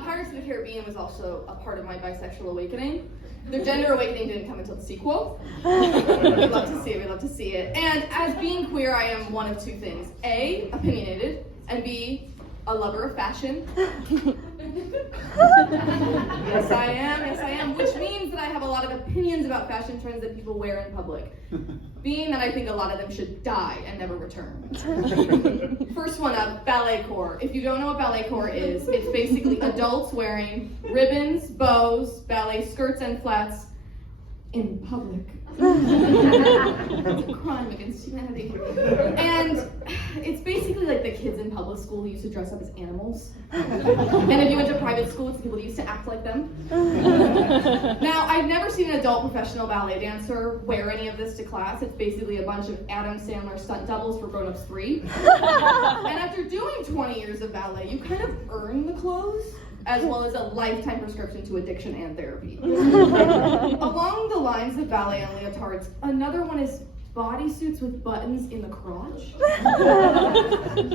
Pirates of the Caribbean was also a part of my bisexual awakening. Their gender awakening didn't come until the sequel. We'd love to see it. And as being queer, I am one of two things. A, opinionated, and B, a lover of fashion. Yes, I am, which means that I have a lot of opinions about fashion trends that people wear in public. Being that I think a lot of them should die and never return. First one up, ballet core. If you don't know what ballet core is, it's basically adults wearing ribbons, bows, ballet skirts and flats in public. It's a crime against humanity. And it's basically like the kids in public school who used to dress up as animals. And if you went to private school, it's people who used to act like them. Now, I've never seen an adult professional ballet dancer wear any of this to class. It's basically a bunch of Adam Sandler stunt doubles for Grown Ups 3. And after doing 20 years of ballet, you kind of earn the clothes, as well as a lifetime prescription to addiction and therapy. Along the lines of ballet and leotards, another one is bodysuits with buttons in the crotch.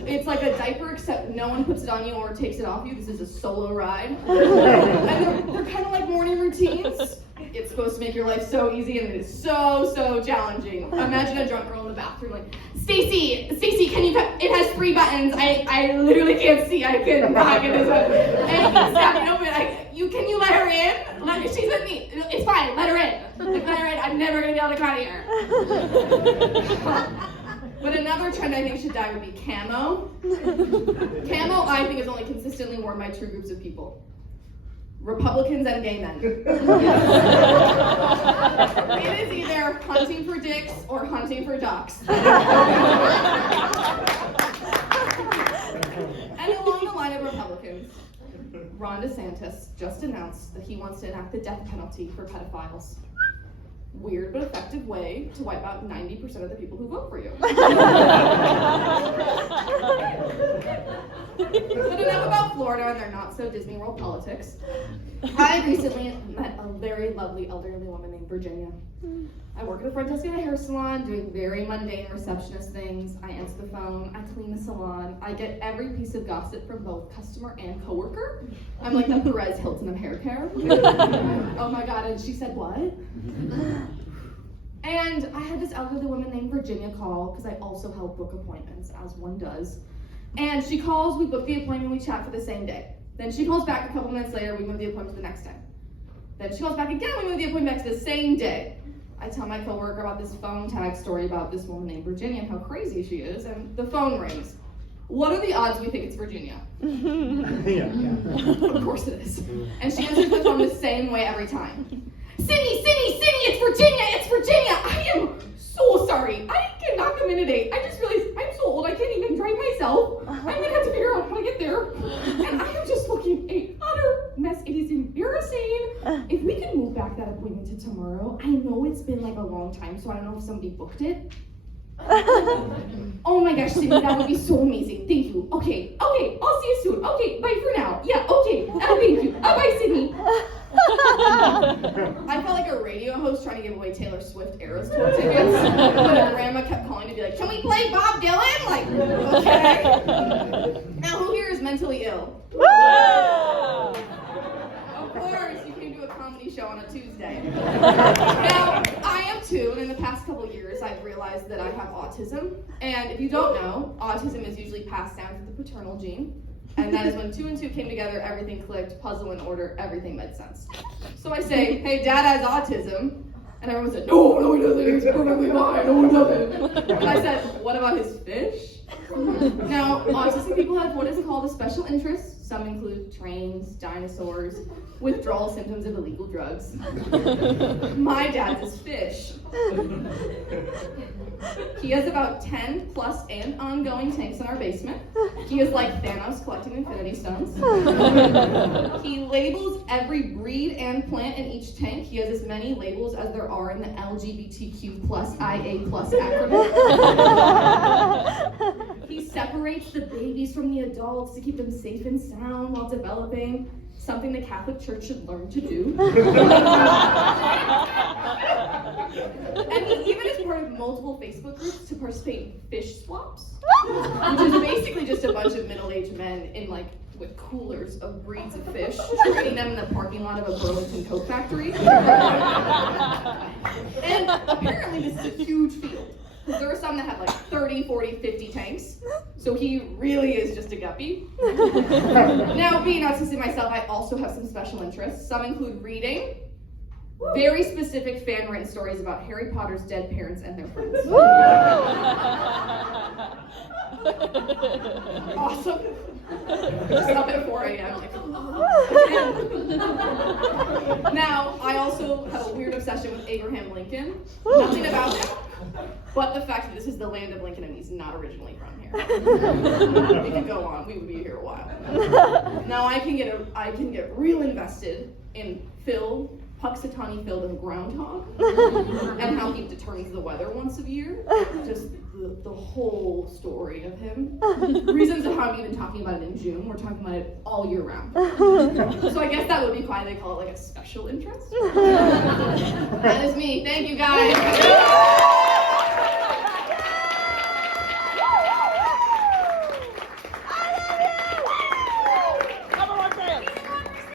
It's like a diaper, except no one puts it on you or takes it off you. This is a solo ride. And they're kind of like morning routines. It's supposed to make your life so easy, and it is so challenging. Imagine a drunk girl in the bathroom like, Stacy, can you it has 3 buttons. I literally can't see. I can not get this one. And he's snapping open. Can you let her in? She's with me. It's fine. Let her in. Let her in. I'm never gonna be able to cut here. But another trend I think should die would be camo. Camo, I think, is only consistently worn by 2 groups of people: Republicans and gay men. It is either hunting for dicks or hunting for ducks. And along the line of Republicans, Ron DeSantis just announced that he wants to enact the death penalty for pedophiles. Weird but effective way to wipe out 90% of the people who vote for you. But enough about Florida and their not so Disney World politics. I recently met a very lovely elderly woman named Virginia. I work at the front desk at a hair salon, doing very mundane receptionist things. I answer the phone, I clean the salon, I get every piece of gossip from both customer and coworker. I'm like the Perez Hilton of hair care. Oh my God, and she said, what? And I had this elderly woman named Virginia call, because I also help book appointments, as one does. And she calls, we book the appointment, we chat for the same day. Then she calls back a couple minutes later, we move the appointment to the next day. Then she calls back again, we move the appointment back to the same day. I tell my coworker about this phone tag story about this woman named Virginia and how crazy she is, and the phone rings. What are the odds we think it's Virginia? Yeah. Of course it is. And she answers the phone the same way every time. Sydney, it's Virginia! I am so sorry. I cannot come in today. I just realized I'm so old I can't even drive myself. I'm gonna have to figure out how to get there. And I am just looking a utter mess. It is embarrassing. If we could move back that appointment to tomorrow, I know it's been like a long time, so I don't know if somebody booked it. Oh my gosh, Sydney, that would be so amazing. Thank you. Okay, I'll see you soon. Okay, bye for now. Yeah, okay. Thank you. Bye, Sydney. I felt like a radio host trying to give away Taylor Swift Eras Tour tickets. But grandma kept calling to be like, can we play Bob Dylan? Like, okay. Now, who here is mentally ill? Of course, you came to a comedy show on a Tuesday. Now, I am too, and in the past couple years, I've realized that I have autism. And if you don't know, autism is usually passed down through the paternal gene. And that is when 2 and 2 came together, everything clicked, puzzle in order, everything made sense. So I say, hey, Dad has autism. And everyone said, no, he doesn't, he's perfectly fine, no, he doesn't. And I said, what about his fish? Now, autistic people have what is called a special interest. Some include trains, dinosaurs, withdrawal symptoms of illegal drugs. My dad's is fish. He has about 10 plus and ongoing tanks in our basement. He is like Thanos collecting Infinity Stones. He labels every breed and plant in each tank. He has as many labels as there are in the LGBTQ plus IA plus acronym. He separates the babies from the adults to keep them safe and sound while developing, something the Catholic Church should learn to do. And he even is part of multiple Facebook groups to participate in fish swaps, which is basically just a bunch of middle-aged men in like with coolers of breeds of fish, trading them in the parking lot of a Burlington Coat factory. And apparently this is a huge field. There are some that have like 30, 40, 50 tanks. So he really is just a guppy. Now, being autistic myself, I also have some special interests. Some include reading, very specific fan-written stories about Harry Potter's dead parents and their friends. Awesome. Just up at 4 a.m. Like, now, I also have a weird obsession with Abraham Lincoln. Nothing about him, but the fact that this is the land of Lincoln and he's not originally from here. We could go on. We would be here a while. Now, I can get real invested in Phil, Puxatawny Phil the groundhog, and how he determines the weather once a year. Just the whole story of him. Reasons of how I'm even talking about it in June. We're talking about it all year round. So I guess that would be why they call it like a special interest. That is me. Thank you guys.